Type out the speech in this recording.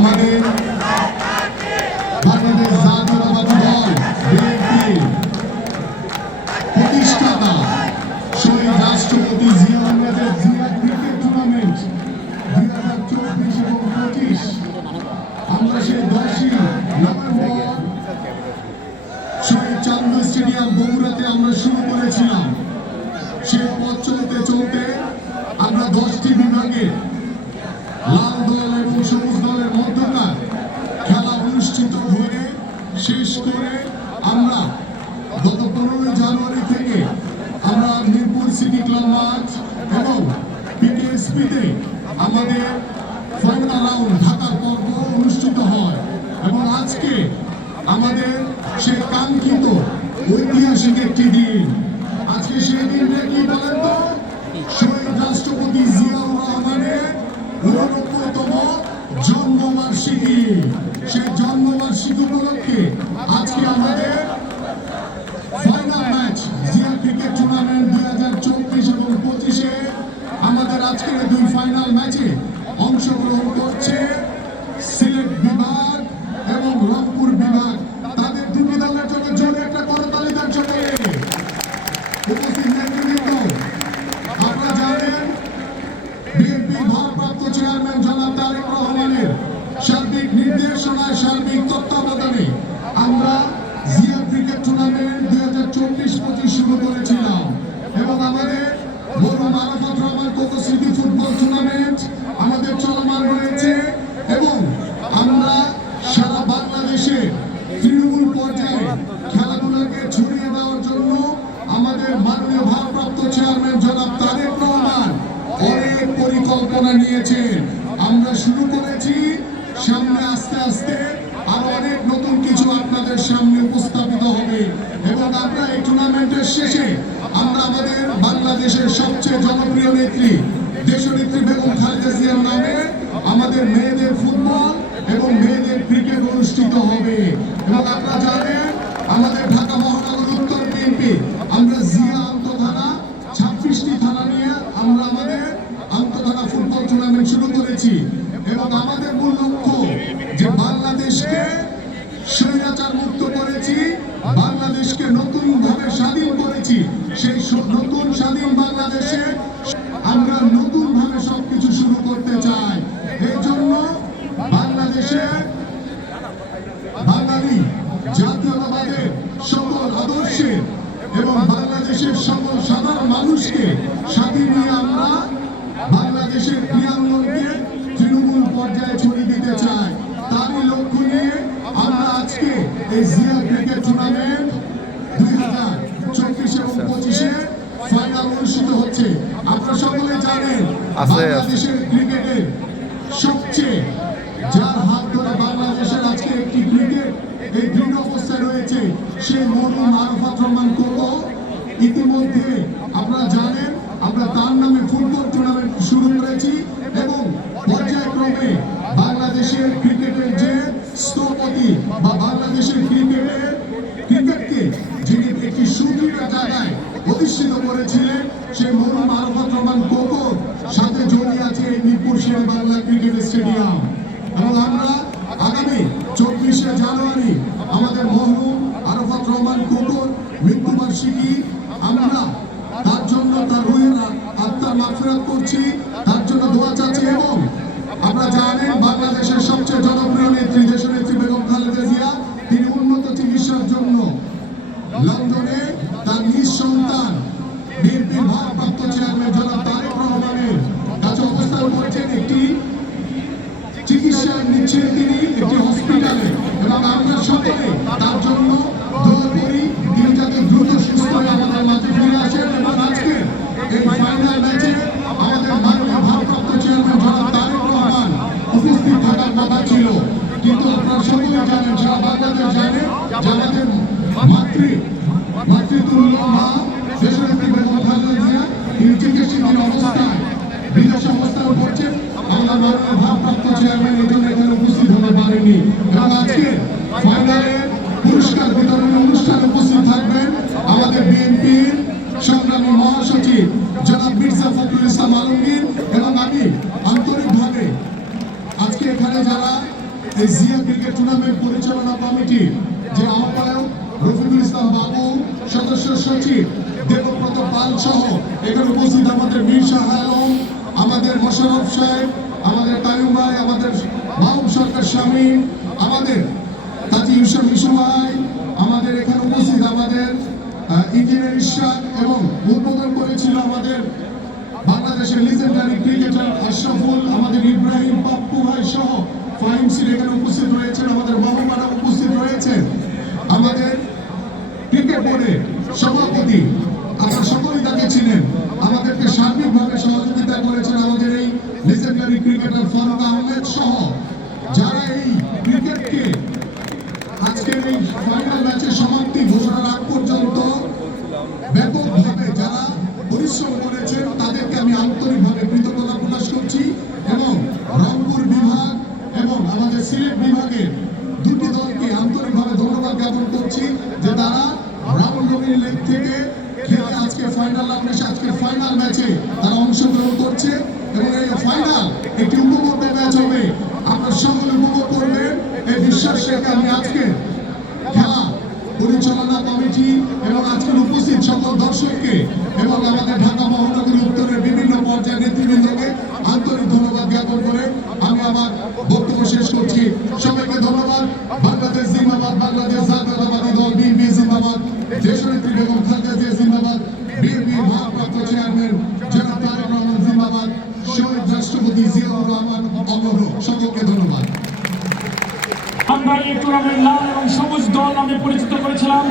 আমাদের বাংলাদেশ জাতীয়তাবাদী দল বিএনপি প্রতিষ্ঠাতা শহীদ রাষ্ট্রপতি জিয়া আহমেদের জিয়া ক্রিকেট টুর্নামেন্ট 2024 এবং 25 আমরা সেই 10ই নভেম্বর শহীদ চান্দু স্টেডিয়াম বগুড়াতে আমরা শুরু করেছিলাম। সেই পথ চলতে চলতে আমরা 10টি বিভাগে লাল দল এবং সবুজ দলের মধ্যকার খেলা অনুষ্ঠিত হয়ে শেষ করে আমরা গত 15 জানুয়ারি থেকে আমরা মিরপুর সিটি ক্লাব মাঠ এবং পিকেএসপিতে আমাদের ফাইনাল রাউন্ড ঢাকার পর্ব অনুষ্ঠিত হয় এবং আজকে আমাদের সেই কাঙ্ক্ষিত ঐতিহাসিক একটি দিন। আজকে সেই দিনটা কি বলেন তো? শহীদ রাষ্ট্রপতি জিয়াউর রহমানের 89তম জন্মবার্ষিকী। সেই জন্মবার্ষিকী উপলক্ষে আজকে আমাদের final match Zia cricket tournament 2024 এবং 25-এ আমাদের আজকের দুই ফাইনাল ম্যাচে অংশগ্রহণ করছে সিলেট বিভাগ এবং রংপুর বিভাগ। তাদের দুটি দলের জন্য জোরে একটা করতালি দেওয়ার জন্য উপস্থিত নেতৃবৃন্দ, আপনারা জানেন বিএনপি ভারপ্রাপ্ত চেয়ারম্যান জনাব তারেক রহমানের সার্বিক নির্দেশনায় সার্বিক তত্ত্বাবধানে আমরা জিয়া ক্রিকেট টুর্নামেন্ট 2024-25 শুরু করেছিলাম এবং আমাদের মরহুম আরাফাত রহমান কোকো স্মৃতি ফুটবল টুর্নামেন্ট আমাদের চলমান রয়েছে এবং আমরা সারা বাংলাদেশে তৃণমূল পর্যায়ে খেলাধুলাকে ছড়িয়ে দেওয়ার জন্য আমাদের মাননীয় ভারপ্রাপ্ত চেয়ারম্যান জনাব তারেক রহমান অনেক পরিকল্পনা নিয়েছেন। আমরা শুরু করেছি, সামনে আস্তে আস্তে আরো অনেক নতুন কিছু আপনাদের সামনে উপস্থাপিত হবে এবং আমরা এই টুর্নামেন্টের শেষে আমরা আমাদের বাংলাদেশের সবচেয়ে জনপ্রিয় নেত্রী দেশনেত্রী বেগম খালেদা জিয়ার নামে আমাদের মেয়েদের ফুটবল এবং মেয়েদের ক্রিকেট অনুষ্ঠিত হবে এবং আপনারা জানেন আমাদের ঢাকা মহানগর উত্তর বিএনপি আমরা জিয়া আন্তঃথানা 26টি থানা নিয়ে আমরা আমাদের আন্তঃথানা ফুটবল টুর্নামেন্ট শুরু করেছি এবং আমাদের মূল লক্ষ্য যে বাংলাদেশকে স্বৈরাচার মুক্ত করেছি, বাংলাদেশকে নতুন ভাবে স্বাধীন করেছি। সেই নতুন স্বাধীন বাংলাদেশে আমরা নতুন ভাবে সবকিছু শুরু করতে চাই। এই জন্য বাংলাদেশে বাঙালি জাতীয়তাবাদের সকল আদর্শে এবং বাংলাদেশের সকল সাধারণ মানুষকে সাথে নিয়ে আমরা বাংলাদেশের ক্রীড়াঙ্গনকে তৃণমূল পর্যায়ে ছড়িয়ে দিতে চাই। তারই লক্ষ্য নিয়ে আমরা আজকে এই জিয়া ক্রিকেট টুর্নামেন্ট 2024 এবং 25-এ ফাইনাল অনুষ্ঠিত হচ্ছে। আপনারা সকলে জানেন বাংলাদেশের ক্রিকেটের সবচেয়ে যার হাত ধরে বাংলাদেশের আজকে একটি ক্রিকেট এই দৃঢ় অবস্থায় রয়েছে সেই মরহুম আরাফাত রহমান কোকো। ইতিমধ্যে আপনারা জানেন আমরা তার নামে ফুটবল টুর্নামেন্ট শুরু করেছি এবং পর্যায়ক্রমে বাংলাদেশের ক্রিকেটের যে স্থপতি বা বাংলাদেশের ক্রিকেটকে যিনি একটি সুদৃঢ় জায়গায় প্রতিষ্ঠিত করেছিলেন সেই মরহুম আরাফাত রহমান কোকোর সাথে জড়িয়ে আছে এই মিরপুর শেরে বাংলা ক্রিকেট স্টেডিয়াম এবং আমরা আগামী 24শে জানুয়ারি আমাদের মরহুম আরাফাত রহমান কোকোর মৃত্যুবার্ষিকী আমরা তার জন্য তার রুহের আত্মার মাগফিরাত করছি, তার জন্য দোয়া চাচ্ছি এবং আপনারা জানেন বাংলাদেশের সবচেয়ে জনপ্রিয় নেত্রী দেশনেত্রী বেগম খালেদা জিয়া তিনি উন্নত চিকিৎসার জন্য লন্ডনে তার নিজ সন্তান বিএনপির ভারপ্রাপ্ত চেয়ারম্যান জনাব তারেক রহমানের কাছে অবস্থান করছেন, একটি চিকিৎসা নিচ্ছেন তিনি একটি হসপিটালে এবং আমরা সকলে তার জন্য দোয়া করি তিনি যাতে দ্রুত সুস্থ হয়ে আমাদের মাঝে ফিরে আসেন এবং আজকে এই ফাইনাল ম্যাচে আমাদের মাননীয় ভারপ্রাপ্ত চেয়ারম্যান জনাব তারেক রহমান উপস্থিত থাকার কথা ছিল কিন্তু আপনারা সকলে জানেন, সারা বাংলাদেশ জানে যে আমাদের মাতৃতুল্য মা দেশনেত্রী বেগম খালেদা জিয়া তিনি চিকিৎসাধীন অবস্থায় বিদেশে অবস্থান করছেন। আমরা মাননীয় ভারপ্রাপ্ত চেয়ারম্যান এই জন্য এখানে উপস্থিত হতে পারেনি এবং আজকে ফাইনালে পুরস্কার বিতরণী অনুষ্ঠানে উপস্থিত থাকবেন আমাদের বিএনপির সংগ্রামী মহাসচিব জনাব মির্জা ফখরুল ইসলাম আলমগীর এবং আমি আন্তরিকভাবে আজকে এখানে যারা এই জিয়া ক্রিকেট টুর্নামেন্ট পরিচালনা কমিটি যে আহ্বায়ক রফিকুল ইসলাম বাবু, সদস্য সচিব দেবব্রত পাল সহ এখানে উপস্থিত আমাদের মীর শাহ আলম, আমাদের মোশাররফ সাহেব, আমাদের তাইয়ুব ভাই, আমাদের মাহবুব সরকার স্বামী, আমাদের তাজি ইউসুফ ইসু ভাই, আমাদের এখানে উপস্থিত আমাদের ইঞ্জিনিয়ার ইশরাক এবং উদ্বোধন করেছিল আমাদের বাংলাদেশের লিজেন্ডারি ক্রিকেটার আশরাফুল, আমাদের ইব্রাহিম পাপ্পু ভাই সহ ফাহিম সিং এখানে উপস্থিত রয়েছেন, আমাদের মাহবুবারা উপস্থিত রয়েছেন, আমাদের ক্রিকেট বোর্ডের সভাপতি আপনারা সকলেই তাকে ছিলেন, আমাদেরকে সার্বিকভাবে সহযোগিতা করেছেন আমাদের এই লিজেন্ডারি ক্রিকেটার ফারুক আহমেদ সহ যারা এই ক্রিকেটকে আজকের এই ফাইনাল ম্যাচের সমাপ্তি ঘোষণার আগ পর্যন্ত ব্যাপকভাবে যারা পরিশ্রম করেছেন তাদেরকে আমি আন্তরিকভাবে কৃতজ্ঞতা প্রকাশ করছি এবং রংপুর বিভাগ এবং আমাদের সিলেট বিভাগের দুটি দলকে আন্তরিকভাবে ধন্যবাদ জ্ঞাপন করছি যে তারা রাহুল রবির লেগ থেকে খেলে আজকে ফাইনাল রাউন্ডে আজকে ফাইনাল ম্যাচে তারা অংশগ্রহণ করছে এবং এই ফাইনাল একটি উপভোগ্য ম্যাচ হবে, আপনারা সকলে উপভোগ করবেন এই বিশ্বাস রেখে আমি আজকে খেলা পরিচালনা কমিটি এবং আজকের উপস্থিত সকল দর্শককে এবং আমাদের ঢাকা মহানগরী উত্তরের বিভিন্ন পর্যায়ের নেতৃবৃন্দকে আন্তরিক ধন্যবাদ জ্ঞাপন করে আমি আমার বক্তব্য শেষ করছি। সবাইকে ধন্যবাদ। বাংলাদেশ জিন্দাবাদ, বাংলাদেশ জাতীয়তাবাদী দল বিএনপি জিন্দাবাদ, দেশনেত্রী বেগম খালেদা জিয়া জিন্দাবাদ, বিএনপি ভারপ্রাপ্ত চেয়ারম্যান জনাব তারেক রহমান জিন্দাবাদ, শহীদ রাষ্ট্রপতি জিয়াউর রহমান অমর। সকলকে ধন্যবাদ। আমরা এই টুর্নামেন্ট লাল এবং সবুজ দল নামে পরিচিত করেছিলাম।